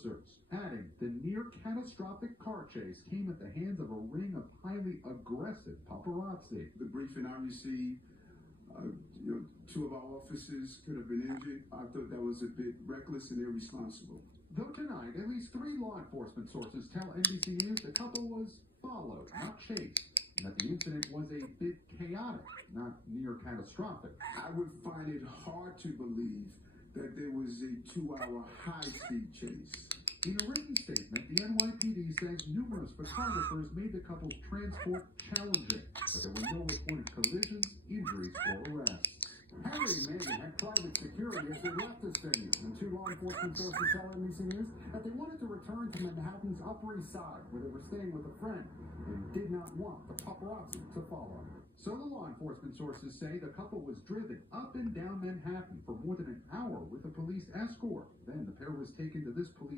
officers, adding the near-catastrophic car chase came at the hands of a ring of highly aggressive paparazzi. The briefing I received, two of our officers could have been injured. I thought that was a bit reckless and irresponsible. Though tonight, at least 3 law enforcement sources tell NBC News the couple was followed, not chased, and that the incident was a bit chaotic, not near-catastrophic. I would find it hard to believe that there was a 2-hour high-speed chase. In a written statement, the NYPD says numerous photographers made the couple's transport challenging, but there were no reported collisions, injuries, or arrests. Harry and Meghan had private security as they left this venue, and 2 law enforcement sources tell NBC News that they wanted to return to Manhattan's Upper East Side, where they were staying with a friend, and did not want the paparazzi to follow. So the law enforcement sources say the couple was driven up and down Manhattan for more than an hour with a police escort. Then the pair was taken to this police